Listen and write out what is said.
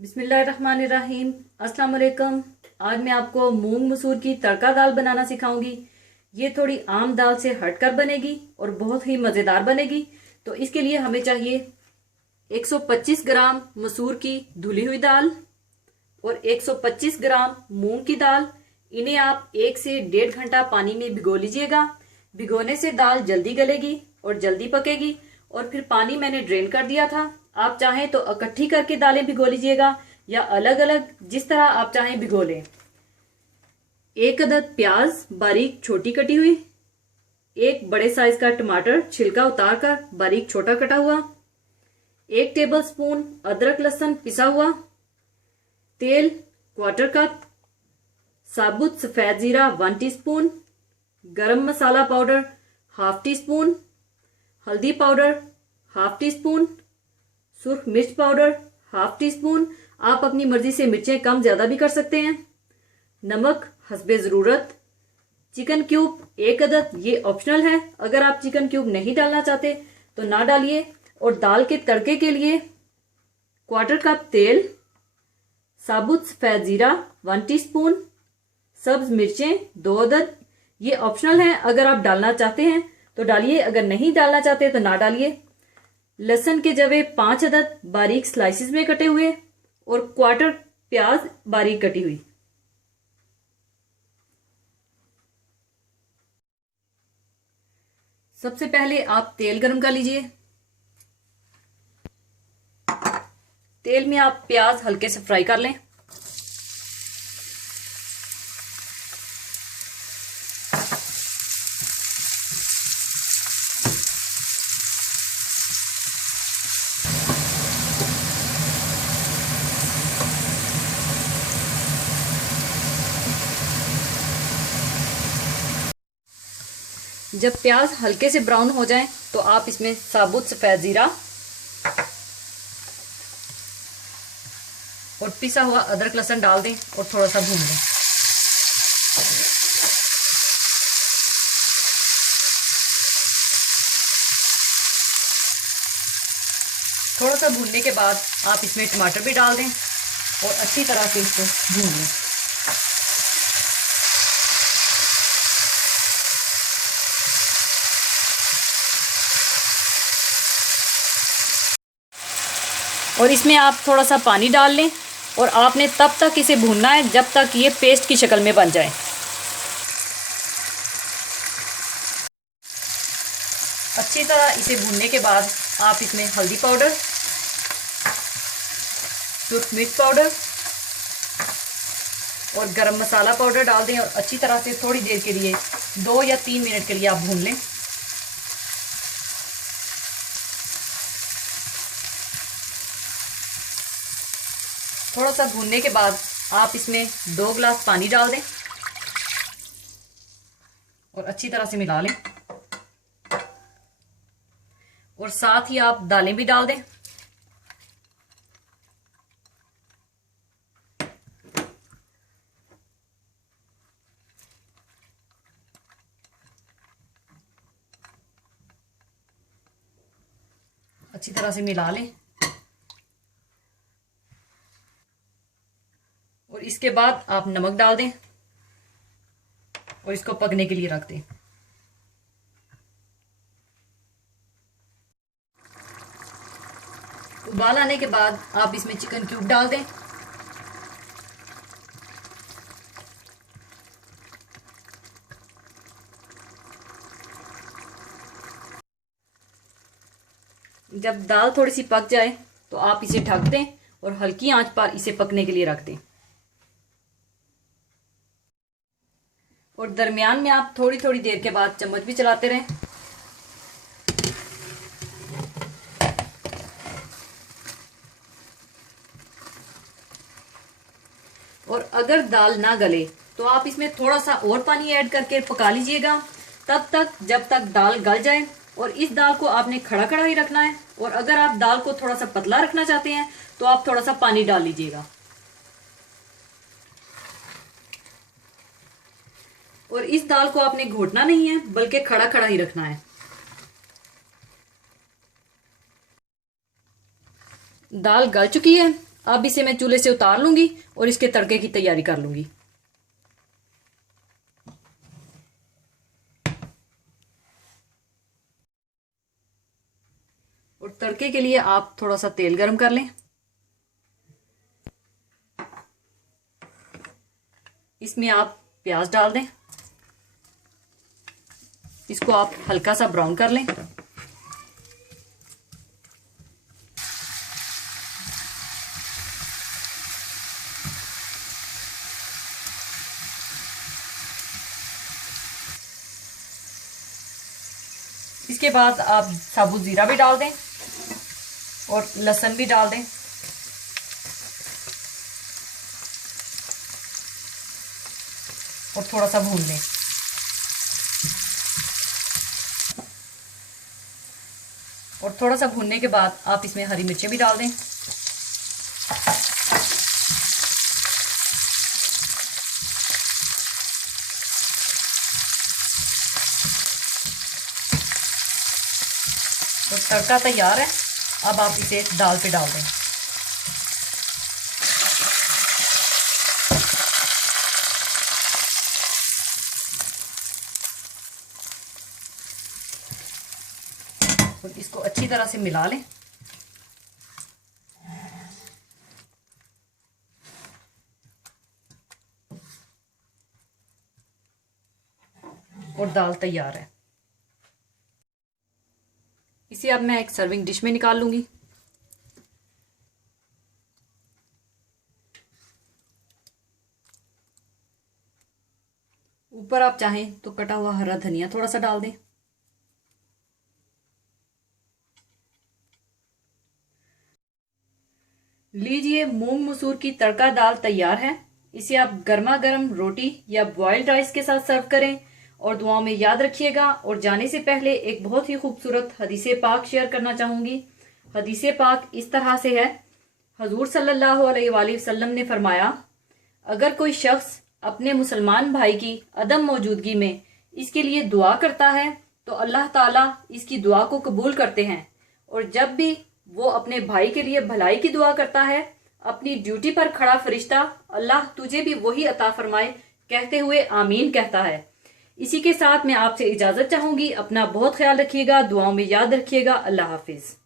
बिस्मिल्लाहिर्रहमानिर्रहीम। अस्सलाम वालेकुम। आज मैं आपको मूंग मसूर की तड़का दाल बनाना सिखाऊंगी। ये थोड़ी आम दाल से हटकर बनेगी और बहुत ही मज़ेदार बनेगी। तो इसके लिए हमें चाहिए 125 ग्राम मसूर की धुली हुई दाल और 125 ग्राम मूंग की दाल। इन्हें आप 1 से 1.5 घंटा पानी में भिगो लीजिएगा। भिगोने से दाल जल्दी गलेगी और जल्दी पकेगी। और फिर पानी मैंने ड्रेन कर दिया था। आप चाहें तो इकट्ठी करके दालें भिगो लीजिएगा या अलग अलग, जिस तरह आप चाहें भिगो लें। 1 अदद प्याज बारीक छोटी कटी हुई, 1 बड़े साइज का टमाटर छिलका उतारकर बारीक छोटा कटा हुआ, 1 टेबलस्पून अदरक लहसुन पिसा हुआ, तेल 1/4 कप, साबुत सफेद जीरा 1 टीस्पून, गरम मसाला पाउडर 1/2 टीस्पून, हल्दी पाउडर 1/2 टीस्पून, सुर्ख मिर्च पाउडर 1/2 टीस्पून। आप अपनी मर्जी से मिर्चें कम ज्यादा भी कर सकते हैं। नमक हस्बे ज़रूरत। चिकन क्यूब 1 अदद, ये ऑप्शनल है। अगर आप चिकन क्यूब नहीं डालना चाहते तो ना डालिए। और दाल के तड़के के लिए 1/4 कप तेल, साबुत सफेद जीरा 1 टीस्पून, सब्ज मिर्चें 2 अदद, ये ऑप्शनल है। अगर आप डालना चाहते हैं तो डालिए, अगर नहीं डालना चाहते तो ना डालिए। लहसुन के जवे 5 अदद बारीक स्लाइसिस में कटे हुए और 1/4 प्याज बारीक कटी हुई। सबसे पहले आप तेल गरम कर लीजिए। तेल में आप प्याज हल्के से फ्राई कर लें। जब प्याज हल्के से ब्राउन हो जाए तो आप इसमें साबुत सफेद जीरा और पिसा हुआ अदरक लहसुन डाल दें और थोड़ा सा भून लें। थोड़ा सा भूनने के बाद आप इसमें टमाटर भी डाल दें और अच्छी तरह से इसको भून लें। और इसमें आप थोड़ा सा पानी डाल लें और आपने तब तक इसे भूनना है जब तक ये पेस्ट की शक्ल में बन जाए। अच्छी तरह इसे भूनने के बाद आप इसमें हल्दी पाउडर, सुर्ख मिर्च पाउडर और गरम मसाला पाउडर डाल दें और अच्छी तरह से थोड़ी देर के लिए 2 या 3 मिनट के लिए आप भून लें। थोड़ा सा भूनने के बाद आप इसमें 2 गिलास पानी डाल दें और अच्छी तरह से मिला लें। और साथ ही आप दालें भी डाल दें। अच्छी तरह से मिला लें और इसके बाद आप नमक डाल दें और इसको पकने के लिए रख दें। उबाल आने के बाद आप इसमें चिकन क्यूब डाल दें। जब दाल थोड़ी सी पक जाए तो आप इसे ढक दें और हल्की आंच पर इसे पकने के लिए रख दें। और दरमियान में आप थोड़ी थोड़ी देर के बाद चम्मच भी चलाते रहें। और अगर दाल ना गले तो आप इसमें थोड़ा सा और पानी ऐड करके पका लीजिएगा, तब तक जब तक दाल गल जाए। और इस दाल को आपने खड़ा खड़ा ही रखना है। और अगर आप दाल को थोड़ा सा पतला रखना चाहते हैं तो आप थोड़ा सा पानी डाल लीजिएगा। और इस दाल को आपने घोटना नहीं है, बल्कि खड़ा खड़ा ही रखना है। दाल गल चुकी है अब इसे मैं चूल्हे से उतार लूंगी और इसके तड़के की तैयारी कर लूंगी। और तड़के के लिए आप थोड़ा सा तेल गरम कर लें। इसमें आप प्याज डाल दें। इसको आप हल्का सा ब्राउन कर लें। इसके बाद आप साबुत जीरा भी डाल दें और लहसुन भी डाल दें। और थोड़ा सा भून लें। और थोड़ा सा भूनने के बाद आप इसमें हरी मिर्चें भी डाल दें। और तड़का तैयार है। अब आप इसे दाल पे डाल दें। और इसको अच्छी तरह से मिला लें। और दाल तैयार है। इसे अब मैं एक सर्विंग डिश में निकाल लूंगी। ऊपर आप चाहें तो कटा हुआ हरा धनिया थोड़ा सा डाल दें। लीजिए, मूंग मसूर की तड़का दाल तैयार है। इसे आप गर्मा गर्म रोटी या बॉइल्ड राइस के साथ सर्व करें और दुआओं में याद रखिएगा। और जाने से पहले एक बहुत ही खूबसूरत हदीसे पाक शेयर करना चाहूंगी। हदीसे पाक इस तरह से है, हजूर सल्लल्लाहु अलैहि वसल्लम ने फरमाया, अगर कोई शख्स अपने मुसलमान भाई की अदम मौजूदगी में इसके लिए दुआ करता है तो अल्लाह ताला इसकी दुआ को कबूल करते हैं। और जब भी वो अपने भाई के लिए भलाई की दुआ करता है, अपनी ड्यूटी पर खड़ा फरिश्ता अल्लाह तुझे भी वही अता फरमाए कहते हुए आमीन कहता है। इसी के साथ मैं आपसे इजाजत चाहूंगी। अपना बहुत ख्याल रखिएगा, दुआओं में याद रखिएगा। अल्लाह हाफिज।